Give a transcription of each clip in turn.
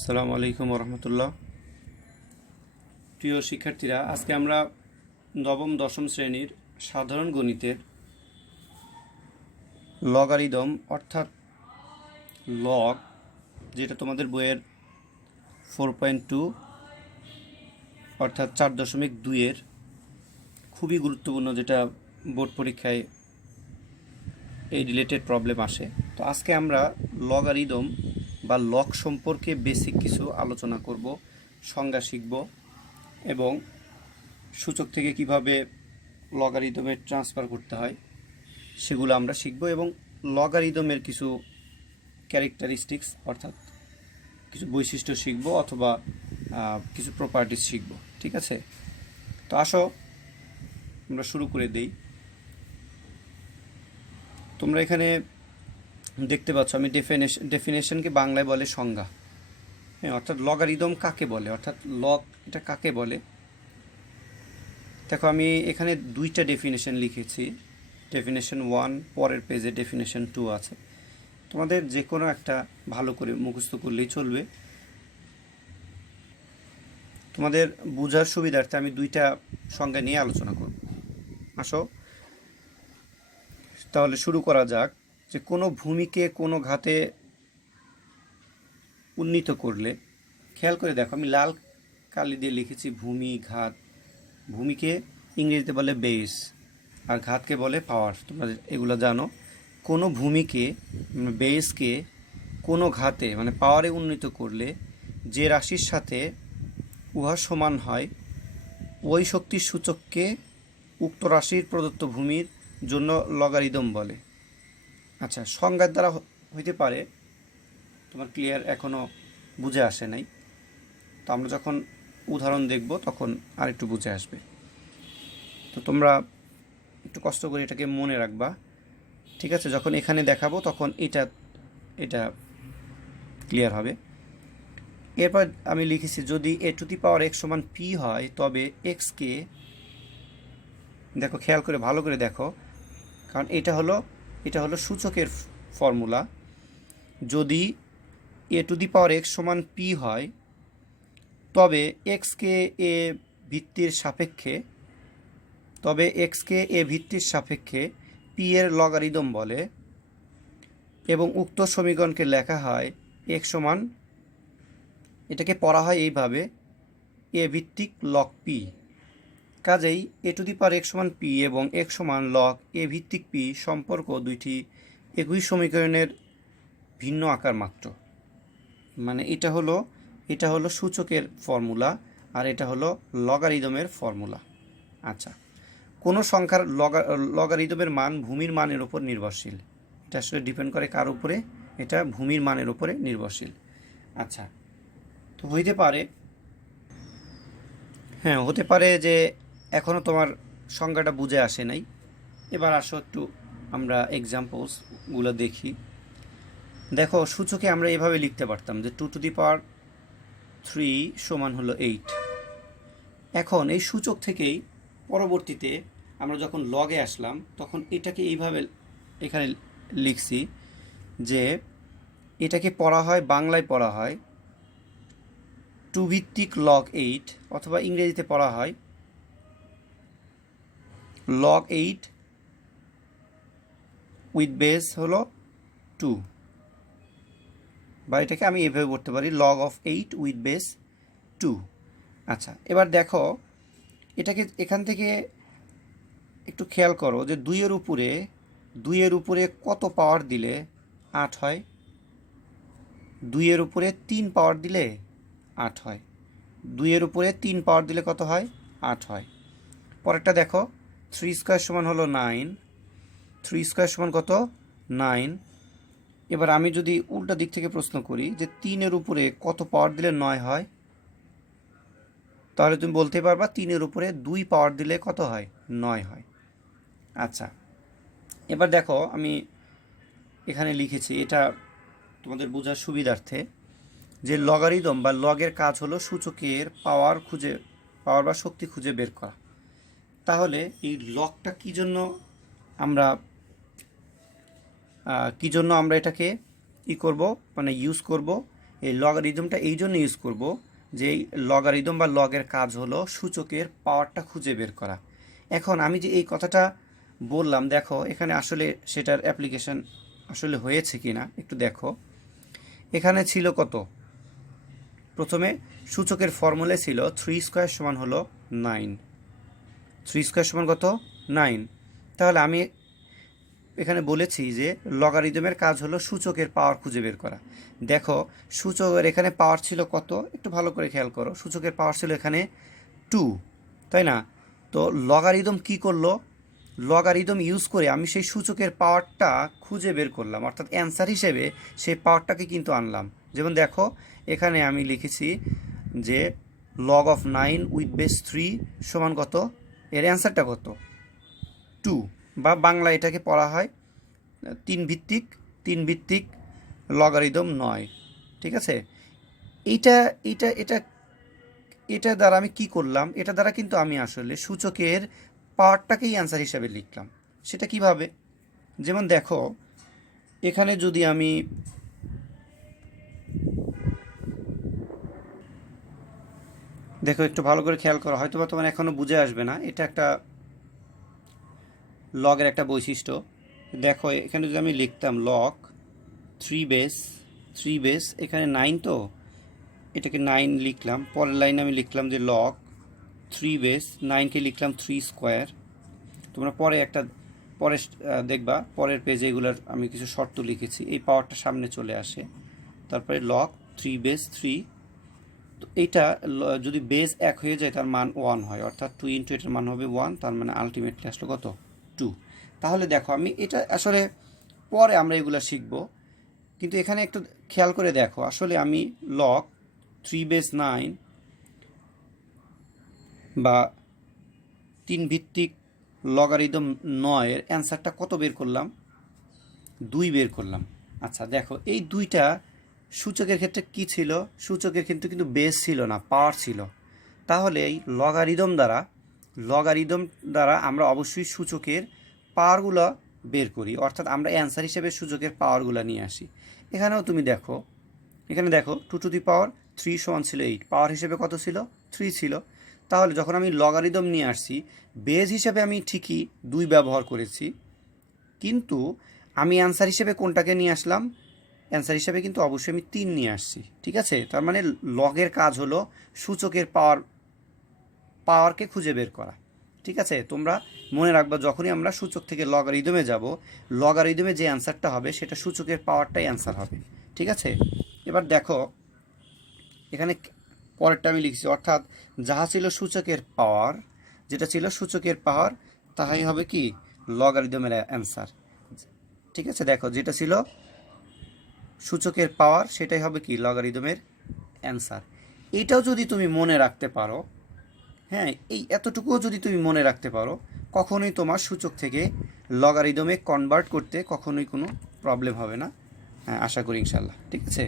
আসসালামু আলাইকুম রহমতুল্লাহ। প্রিয় শিক্ষার্থীরা, আজকে আমরা নবম দশম শ্রেণীর সাধারণ গণিতের লগারিদম অর্থাৎ লগ, যেটা তোমাদের বইয়ের 4.2 অর্থাৎ 4.2-এর খুবই গুরুত্বপূর্ণ, যেটা বোর্ড পরীক্ষায় এই রিলেটেড প্রবলেম আসে। তো আজকে আমরা লগারিদম বা লগ সম্পর্কে বেসিক কিছু আলোচনা করব, সংজ্ঞা শিখব এবং সূচক থেকে কিভাবে লগারিদমে ট্রান্সফার করতে হয় সেগুলো আমরা শিখব এবং লগারিদমের কিছু ক্যারেক্টারিস্টিক্স অর্থাৎ কিছু বৈশিষ্ট্য শিখব অথবা কিছু প্রপার্টিস শিখব। ঠিক আছে, তো আসো আমরা শুরু করে দেই। তোমরা এখানে দেখতে পাচ্ছ আমি ডেফিনেশনকে বাংলায় বলে সংজ্ঞা। হ্যাঁ, অর্থাৎ লগারিদম কাকে বলে, অর্থাৎ লগ এটা কাকে বলে। দেখো, আমি এখানে দুইটা ডেফিনেশন লিখেছি। ডেফিনেশন 1 পরের পেজে, ডেফিনেশন 2 আছে। তোমাদের যে কোনো একটা ভালো করে মুখস্থ করলেই চলবে। তোমাদের বোঝার সুবিধার্থে আমি দুইটা সংজ্ঞা নিয়ে আলোচনা করব। আসো তাহলে শুরু করা যাক। যে কোনো ভূমিকে কোনো ঘাতে উন্নীত করলে, খেয়াল করে দেখো আমি লাল কালি দিয়ে লিখেছি ভূমি ঘাত। ভূমিকে ইংরেজিতে বলে বেস আর ঘাতকে বলে পাওয়ার, তোমরা এগুলো জানো। কোনো ভূমিকে বেসকে কোনো ঘাতে মানে পাওয়ারে উন্নীত করলে যে রাশির সাথে উহা সমান হয় ওই শক্তির সূচককে উক্ত রাশির প্রদত্ত ভূমির জন্য লগারিদম বলে। আচ্ছা, সংজ্ঞার দ্বারা হইতে পারে তোমার ক্লিয়ার এখনও বুঝে আসে নাই, তো আমরা যখন উদাহরণ দেখব তখন আর একটু বুঝে আসবে। তো তোমরা একটু কষ্ট করে এটাকে মনে রাখবা। ঠিক আছে, যখন এখানে দেখাবো তখন এটা ক্লিয়ার হবে। এরপর আমি লিখেছি যদি a⁴x সমান p হয় তবে xকে, দেখো খেয়াল করে ভালো করে দেখো, কারণ এটা হলো সূচকের ফর্মুলা। যদি a⁴x সমান p হয় তবে xকে a ভিত্তির সাপেক্ষে p এর লগারিদম বলে এবং উক্ত সমীকরণকে লেখা হয় x সমান, এটাকে পড়া হয় এইভাবে, a ভিত্তিক লগ p। কাজেই a⁴x সমান p এবং x সমান লগ a ভিত্তিক p সম্পর্ক দুইটি একই সমীকরণের ভিন্ন আকার মাত্র। মানে এটা হলো সূচকের ফর্মুলা আর এটা হলো লগারিদমের ফর্মুলা। আচ্ছা, কোনো সংখ্যার লগারিদমের মান ভূমির মানের উপর নির্ভরশীল। এটা আসলে ডিপেন্ড করে কার উপরে? এটা ভূমির মানের উপরে নির্ভরশীল। আচ্ছা, তো হতে পারে যে এখনও তোমার সংজ্ঞাটা বুঝে আসে নাই। এবার আসো একটু আমরা এক্সাম্পলসগুলো দেখি। দেখো, সূচকে আমরা এভাবে লিখতে পারতাম যে 2⁵ সমান হলো 8। এখন এই সূচক থেকেই পরবর্তীতে আমরা যখন লগে আসলাম তখন এটাকে এইভাবে এখানে লিখছি যে এটাকে বাংলায় পড়া হয় 2 ভিত্তিক লগ 8, অথবা ইংরেজিতে পড়া হয় লগ 8 উইথ বেস হলো 2, বা এটাকে আমি এভাবে পড়তে পারি লগ অফ 8 উইথ বেস 2। আচ্ছা, এবার দেখো এটাকে এখান থেকে একটু খেয়াল করো যে 2-এর উপরে কত পাওয়ার দিলে 8 হয়? 2-এর উপরে 3 পাওয়ার দিলে 8 হয়। 2-এর উপরে 3 পাওয়ার দিলে কত হয়? 8 হয়। পরেরটা দেখো, 3² সমান হলো 9। 3² সমান কত? 9। এবার আমি যদি উল্টা দিক থেকে প্রশ্ন করি যে 3-এর উপরে কত পাওয়ার দিলে 9 হয়, তাহলে তুমি বলতে পারবা 3-এর উপরে 2 পাওয়ার দিলে কত হয়? 9 হয়। আচ্ছা, এবার দেখো আমি এখানে লিখেছি, এটা তোমাদের বোঝার সুবিধার্থে, যে লগারিদম বা লগের কাজ হলো সূচকের পাওয়ার বা শক্তি খুঁজে বের করা। তাহলে এই লগটা কি জন্য আমরা এটাকে করব, মানে ইউজ করব? এই লগারিদমটা এই জন্য ইউজ করব যে এই লগারিদম বা লগের কাজ হলো সূচকের পাওয়ারটা খুঁজে বের করা। এখন আমি যে এই কথাটা বললাম, দেখো এখানে আসলে সেটার অ্যাপ্লিকেশন আসলে হয়েছে কি না একটু দেখো। এখানে ছিল কত, প্রথমে সূচকের ফর্মুলা ছিল 3² সমান হলো 9, 3² সমান কত 9। তাহলে আমি এখানে বলেছি যে লগারিদমের কাজ হলো সূচকের পাওয়ার খুঁজে বের করা। দেখো সূচকের এখানে পাওয়ার ছিল কত, একটু ভালো করে খেয়াল করো, সূচকের পাওয়ার ছিল এখানে 2, তাই না? তো লগারিদম কি করলো, লগারিদম ইউজ করে আমি সেই সূচকের পাওয়ারটা খুঁজে বের করলাম, অর্থাৎ অ্যান্সার হিসেবে সেই পাওয়ারটাকে কিন্তু আনলাম। যেমন দেখো এখানে আমি লিখেছি যে লগ অফ 9 উইথ বেস 3 সমান কত, এর অ্যান্সারটা কত 2, বা বাংলা এটাকে পড়া হয় 3 ভিত্তিক লগারিদম 9। ঠিক আছে, এইটা এটা এটা এটা দ্বারা আমি কি করলাম, এটা দ্বারা কিন্তু আমি আসলে সূচকের পাওয়ারটাকেই অ্যান্সার হিসাবে লিখলাম। সেটা কিভাবে, যেমন দেখো এখানে যদি আমি দেখো একটু ভালো করে খেয়াল করো, হয়তো বা তোমার এখনও বুঝে আসবে না, এটা একটা লগের একটা বৈশিষ্ট্য। দেখো এখানে যদি আমি লিখতাম লগ 3 বেস এখানে 9, তো এটাকে 9 লিখলাম, পরের লাইনে আমি লিখলাম যে লগ 3 বেস 9কে লিখলাম 3²। তোমরা পরে দেখবা পরের পেজে এগুলোর আমি কিছু শর্ত লিখেছি, এই পাওয়ারটা সামনে চলে আসে। তারপরে লগ 3 বেস 3, তো এইটা যদি বেস 1 হয়ে যায় তার মান 1 হয়, অর্থাৎ 2 ইন্টু এটার মান হবে 1, তার মানে আলটিমেটলি আসলো কত 2। তাহলে দেখো আমি এটা আসলে পরে আমরা এগুলো শিখব, কিন্তু এখানে একটু খেয়াল করে দেখো আসলে আমি লগ 3 বেস 9 বা 3 ভিত্তিক লগারিদম 9 এর অ্যান্সারটা কত বের করলাম, 2 বের করলাম। আচ্ছা দেখো এই 2টা সূচকের ক্ষেত্রে কি ছিল, সূচকের কিন্তু বেস ছিল না, পাওয়ার ছিল। তাহলে এই লগারিদম দ্বারা আমরা অবশ্যই সূচকের পাওয়ারগুলো বের করি, অর্থাৎ আমরা অ্যান্সার হিসেবে সূচকের পাওয়ারগুলো নিয়ে আসি। এখানেও তুমি দেখো, এখানে দেখো 2⁻³ সমান ছিল 8, পাওয়ার হিসেবে কত ছিল 3 ছিল। তাহলে যখন আমি লগারিদম নিয়ে আসছি, বেস হিসেবে আমি ঠিকই 2 ব্যবহার করেছি, কিন্তু আমি অ্যান্সার হিসেবে কোনটাকে নিয়ে আসলাম, অ্যান্সার হিসেবে কিন্তু অবশ্যই আমি 3 নিয়ে আসছি। ঠিক আছে, তার মানে লগের কাজ হলো সূচকের পাওয়ারকে খুঁজে বের করা। ঠিক আছে, তোমরা মনে রাখবা যখনই আমরা সূচক থেকে লগারিদমে যাব, লগারিদমে যে অ্যান্সারটা হবে সেটা সূচকের পাওয়ারটাই অ্যান্সার হবে। ঠিক আছে, এবার দেখো এখানে পরেরটা আমি লিখছি, অর্থাৎ যাহা ছিল সূচকের পাওয়ার, যেটা ছিল সূচকের পাওয়ার তাহাই হবে কি লগারিদমের অ্যান্সার। ঠিক আছে, দেখো যেটা ছিল সূচকের পাওয়ার সেটাই হবে কি লগারিদমের অ্যান্সার। এইটাও যদি তুমি মনে রাখতে পারো, হ্যাঁ এই এতটুকুও যদি তুমি মনে রাখতে পারো, কখনোই তোমার সূচক থেকে লগারিদমে কনভার্ট করতে কখনোই কোনো প্রবলেম হবে না, হ্যাঁ আশা করি ইনশাল্লাহ। ঠিক আছে,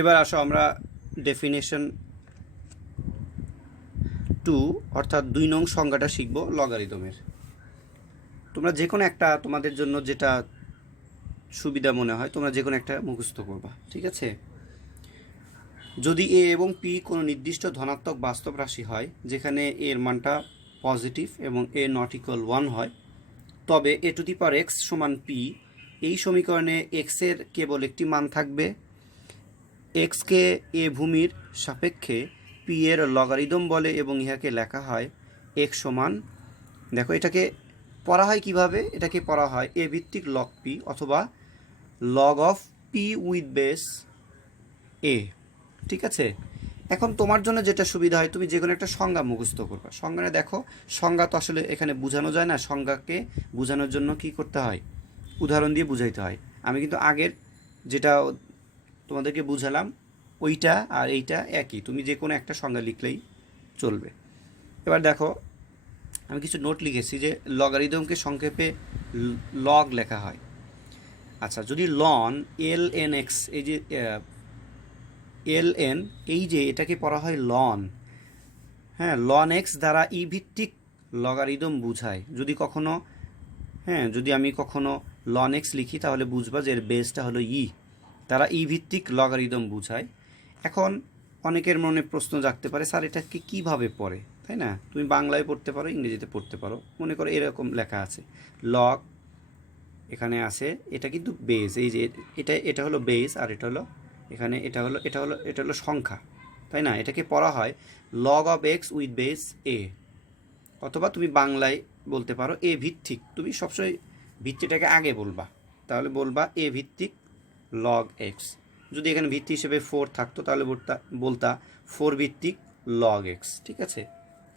এবার আসো আমরা ডেফিনেশন 2 অর্থাৎ 2 নং সংজ্ঞাটা শিখব লগারিদমের। তোমরা যে কোনো একটা তোমাদের জন্য যেটা সুবিধা মনে হয় তোমরা যে কোনো একটা মুখস্থ করবা। ঠিক আছে, যদি এ এবং পি কোনো নির্দিষ্ট ধনাত্মক বাস্তব রাশি হয়, যেখানে এর মানটা পজিটিভ এবং এ নট ইকুয়াল 1 হয়, তবে a⁴x সমান p, এই সমীকরণে এক্সের কেবল একটি মান থাকবে। এক্সকে এ ভূমির সাপেক্ষে পি এর লগারিদম বলে এবং ইহাকে লেখা হয় x সমান, দেখো এটাকে পড়া হয় কিভাবে, এটাকে পড়া হয় এ ভিত্তিক লগ পি অথবা log of p with base a. ঠিক আছে, এখন তোমার জন্য যেটা সুবিধা হয় তুমি যে কোনো একটা সংজ্ঞা মুখস্থ করবা। সংজ্ঞাটা দেখো, সংজ্ঞা তো আসলে এখানে বোঝানো যায় না, সংজ্ঞাকে বোঝানোর জন্য কি করতে হয়, উদাহরণ দিয়ে বুঝাইতে হয়। আমি কিন্তু আগের যেটা তোমাদেরকে বুঝালাম ওইটা আর এইটা একই, তুমি যে কোনো একটা সংজ্ঞা লিখলেই চলবে। এবার দেখো আমি কিছু নোট লিখেছি যে লগারিদমকে সংক্ষেপে লগ লেখা হয়। আচ্ছা, যদি লন ln(x), এই যে ln, এই যে এটাকে পড়া হয় লন, হ্যাঁ লন এক্স দ্বারা ই ভিত্তিক লগারিদম বুঝায়। যদি কখনো, হ্যাঁ যদি আমি কখনো লন এক্স লিখি তাহলে বুঝবা যে এর বেসটা হলো ই। তারা ই ভিত্তিক লগারিদম বুঝায়। এখন অনেকের মনে প্রশ্ন জাগতে পারে, স্যার এটাকে কীভাবে পড়ে, তাই না? তুমি বাংলায় পড়তে পারো, ইংরেজিতে পড়তে পারো। মনে করো এরকম লেখা আছে লগ, এখানে আছে, এটা কিন্তু বেস, এই যে এটা হলো বেস, আর এটা হলো এখানে এটা হলো সংখ্যা, তাই না? এটাকে পড়া হয় log of x with base a. অথবা তুমি বাংলায় বলতে পারো এ ভিত্তিক, তুমি সবসময় ভিত্তিটাকে আগে বলবা, তাহলে বলবা এ ভিত্তিক লগ এক্স। যদি এখানে ভিত্তি হিসেবে 4 থাকতো তাহলে বলতা 4 ভিত্তিক লগ এক্স। ঠিক আছে,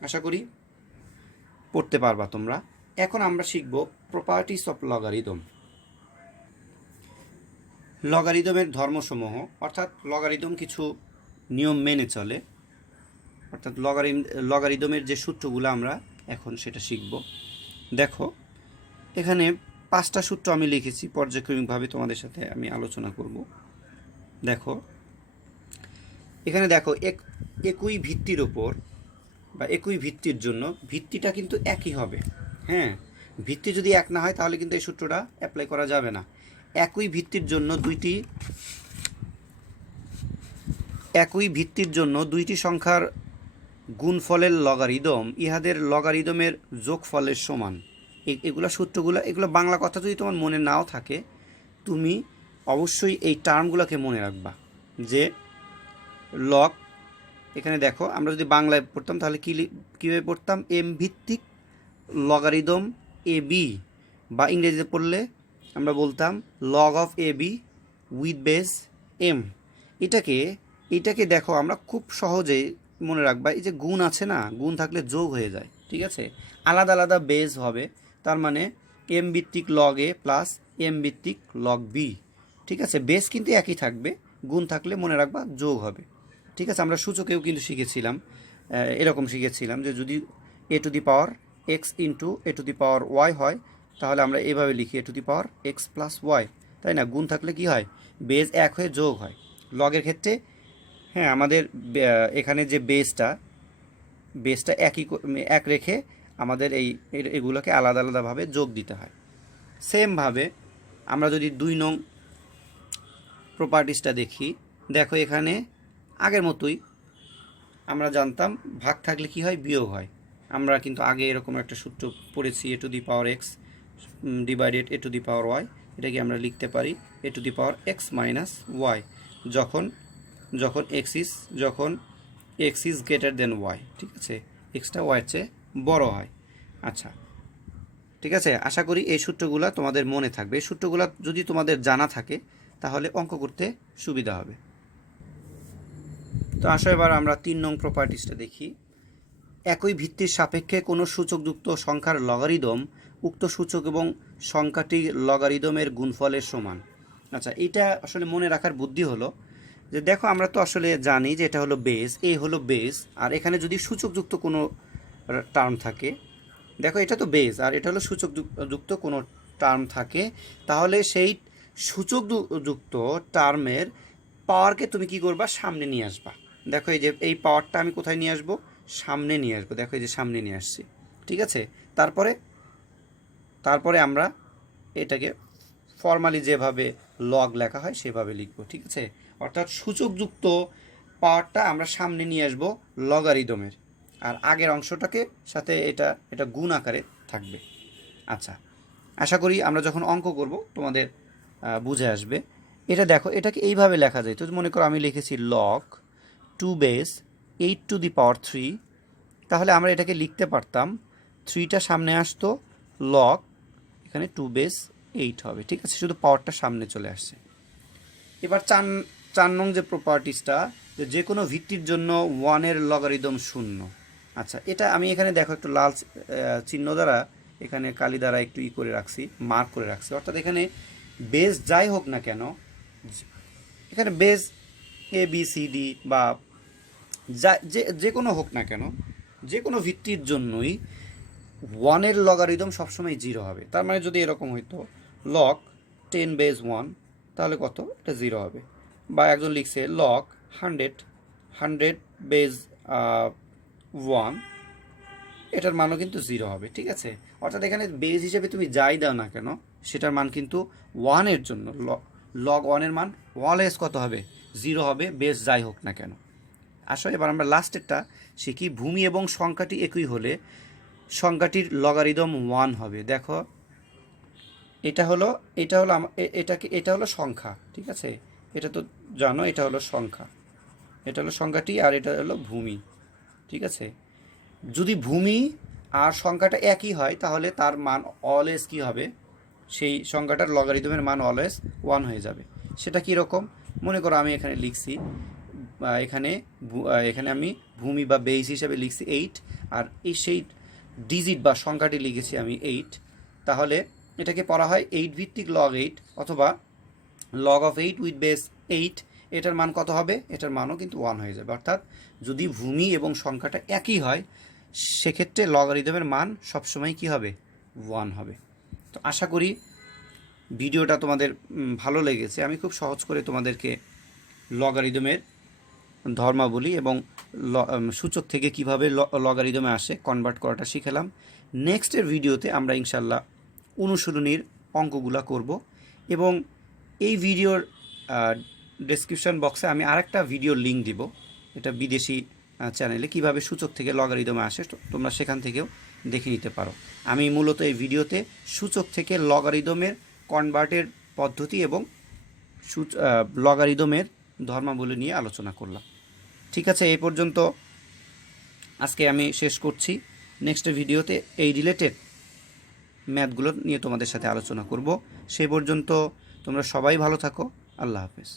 আশা করি পড়তে পারবা তোমরা। এখন আমরা শিখব প্রপার্টিস অফ লগারিদম। লগারিদমের ধর্মসমূহ, অর্থাৎ লগারিদম কিছু নিয়ম মেনে চলে, অর্থাৎ লগারিদমের যে সূত্রগুলো আমরা এখন সেটা শিখব। দেখো এখানে 5টা সূত্র আমি লিখেছি, পর্যায়ক্রমিকভাবে তোমাদের সাথে আমি আলোচনা করব। দেখো এখানে দেখো একই ভিত্তির ওপর বা একই ভিত্তির জন্য ভিত্তিটা কিন্তু একই হবে। হ্যাঁ, ভিত্তি যদি এক না হয় তাহলে কিন্তু এই সূত্রটা অ্যাপ্লাই করা যাবে না। একই ভিত্তির জন্য দুইটি সংখ্যার গুণফলের লগারিদম ইহাদের লগারিদমের যোগফলের সমান। এগুলো বাংলা কথা যদি তোমার মনে নাও থাকে, তুমি অবশ্যই এই টার্মগুলোকে মনে রাখবা যে লগ, এখানে দেখো আমরা যদি বাংলায় পড়তাম তাহলে কীভাবে পড়তাম, এম ভিত্তিক লগারিদম এ বি, বা ইংরেজিতে পড়লে আমরা বলতাম log of A B with base M. এটাকে দেখো আমরা খুব সহজেই মনে রাখবা, এই যে গুণ আছে না, গুণ থাকলে যোগ হয়ে যায়। ঠিক আছে, আলাদা আলাদা বেস হবে, তার মানে এম ভিত্তিক লগ এ প্লাস এম ভিত্তিক লগ বি। ঠিক আছে, বেস কিন্তু একই থাকবে, গুণ থাকলে মনে রাখবা যোগ হবে। ঠিক আছে, আমরা সূচকেও কিন্তু শিখেছিলাম, এরকম শিখেছিলাম যে যদি a to the power x into a to the power y হয় তাহলে আমরা এভাবে লিখি a to the power x plus y, তাই না? গুণ থাকলে কি হয়, বেস এক হয়ে যোগ হয়। লগের ক্ষেত্রে হ্যাঁ, আমাদের এখানে যে বেসটা এক রেখে আমাদের এগুলোকে আলাদা আলাদাভাবে যোগ দিতে হয়। সেমভাবে আমরা যদি 2 নং প্রপার্টিসটা দেখি, দেখো এখানে আগের মতোই আমরা জানতাম ভাগ থাকলে কি হয়, বিয়োগ হয়। আমরা কিন্তু আগে এরকম একটা সূত্র পড়েছি, a to the power x divided a to the power y. এটাকে আমরা লিখতে পারি a to the power x minus y যখন x is greater than y. ঠিক আছে, এক্সটা ওয়াইয়ের চেয়ে বড় হয়। আচ্ছা, ঠিক আছে, আশা করি এই সূত্রগুলো তোমাদের মনে থাকবে। এই সূত্রগুলো যদি তোমাদের জানা থাকে তাহলে অঙ্ক করতে সুবিধা হবে। তো আসো এবার আমরা 3 নং প্রপার্টিসটা দেখি। একই ভিত্তির সাপেক্ষে কোনো সূচকযুক্ত সংখ্যার লগারিদম উক্ত সূচক এবং সংখ্যাটির লগারিদমের গুণফলের সমান। আচ্ছা, এটা আসলে মনে রাখার বুদ্ধি হলো যে দেখো আমরা তো আসলে জানি যে এটা হলো বেস, এ হলো বেস, আর এখানে যদি সূচকযুক্ত কোনো টার্ম থাকে, দেখো এটা তো বেস আর এটা হলো সূচকযুক্ত কোনো টার্ম থাকে, তাহলে সেই সূচকযুক্ত টার্মের পাওয়ারকে তুমি কি করবা, সামনে নিয়ে আসবা। দেখো এই যে এই পাওয়ারটা আমি কোথায় নিয়ে আসবো, সামনে নিয়ে আসবো। দেখো এই যে সামনে নিয়ে আসছি। ঠিক আছে, তারপরে আমরা এটাকে ফর্মালি যেভাবে লগ লেখা হয় সেভাবে লিখব। ঠিক আছে, অর্থাৎ সূচকযুক্ত পাওয়ারটা আমরা সামনে নিয়ে আসবো লগারিদমের, আর আগের অংশটাকে সাথে এটা গুণ আকারে থাকবে। আচ্ছা, আশা করি আমরা যখন অঙ্ক করব তোমাদের বুঝে আসবে। এটা দেখো, এটাকে এইভাবে লেখা যায়। তো মনে করো আমি লিখেছি লগ 2 বেস 8 টু দি পাওয়ার 3, তাহলে আমরা এটাকে লিখতে পারতাম 3টা সামনে আসতো, লগ এখানে 2 বেস 8 হবে। ঠিক আছে, শুধু পাওয়ারটা সামনে চলে আসছে। এবার 4 নং যে প্রপার্টিসটা, যে কোনো ভিত্তির জন্য 1-এর লগারিদম 0। আচ্ছা, এটা আমি এখানে দেখো একটু লাল চিহ্ন দ্বারা, এখানে কালি দ্বারা একটু করে রাখছি, মার্ক করে রাখছি। অর্থাৎ এখানে বেস যাই হোক না কেন, এখানে base A B C D বা যে কোনো হোক না কেন, যে কোনো ভিত্তির জন্যই 1-এর লগারিদম সবসময় 0 হবে। তার মানে যদি এরকম হইতো লগ 10 বেস 1, তাহলে কত, এটা 0 হবে। বা একজন লিখছে লগ 100 বেস 1, এটার মানও কিন্তু 0 হবে। ঠিক আছে, অর্থাৎ এখানে বেস হিসেবে তুমি যাই দাও না কেন সেটার মান কিন্তু 1-এর জন্য লগ 1-এর মান অলওয়েজ কত হবে? 0 হবে, বেস যাই হোক না কেন। আসলে এবার আমরা লাস্টেরটা শিখি। ভূমি এবং সংখ্যাটি একই হলে সংখ্যাটির লগারিদম 1 হবে। দেখো এটা হলো এটা হলো সংখ্যা, ঠিক আছে? এটা তো জানো, এটা হলো সংখ্যা, এটা হলো সংখ্যাটি, আর এটা হলো ভূমি, ঠিক আছে? যদি ভূমি আর সংখ্যাটা একই হয় তাহলে তার মান অলওয়েজ কী হবে? সেই সংখ্যাটার লগারিদমের মান অলওয়েজ 1 হয়ে যাবে। সেটা কীরকম? মনে করো আমি এখানে লিখছি, এখানে আমি ভূমি বা বেস হিসাবে লিখছি 8, আর এই সেই ডিজিট বা সংখ্যাটি লিখেছি আমি 8। তাহলে এটাকে পড়া হয় 8 ভিত্তিক লগ 8 অথবা লগ অফ 8 উইথ বেস 8। এটার মান কত হবে? এটার মানও কিন্তু 1 হয়ে যাবে। অর্থাৎ যদি ভূমি এবং সংখ্যাটা একই হয় সেক্ষেত্রে লগারিদমের মান সবসময় কি হবে? 1 হবে। তো আশা করি ভিডিওটা তোমাদের ভালো লেগেছে। আমি খুব সহজ করে তোমাদেরকে লগারিদমের ধর্মাবলী এবং সূচক থেকে কিভাবে লগারিদমে আসে কনভার্ট করাটা শিখালাম। নেক্সটের ভিডিওতে আমরা ইনশাল্লাহ অনুশীলনীর অঙ্কগুলা করব, এবং এই ভিডিওর ডেসক্রিপশন বক্সে আমি আরেকটা ভিডিওর লিঙ্ক দিব, এটা বিদেশি চ্যানেলে কিভাবে সূচক থেকে লগারিদমে আসে, তোমরা সেখান থেকেও দেখে নিতে পারো। আমি মূলত এই ভিডিওতে সূচক থেকে লগারিদমের কনভার্টের পদ্ধতি এবং লগারিদমের ধর্মাবলী নিয়ে আলোচনা করলাম। ঠিক আছে, এই পর্যন্ত আজকে আমি শেষ করছি। নেক্সট ভিডিওতে এই রিলেটেড ম্যাথগুলো নিয়ে তোমাদের সাথে আলোচনা করব। সেই পর্যন্ত তোমরা সবাই ভালো থাকো। আল্লাহ হাফেজ।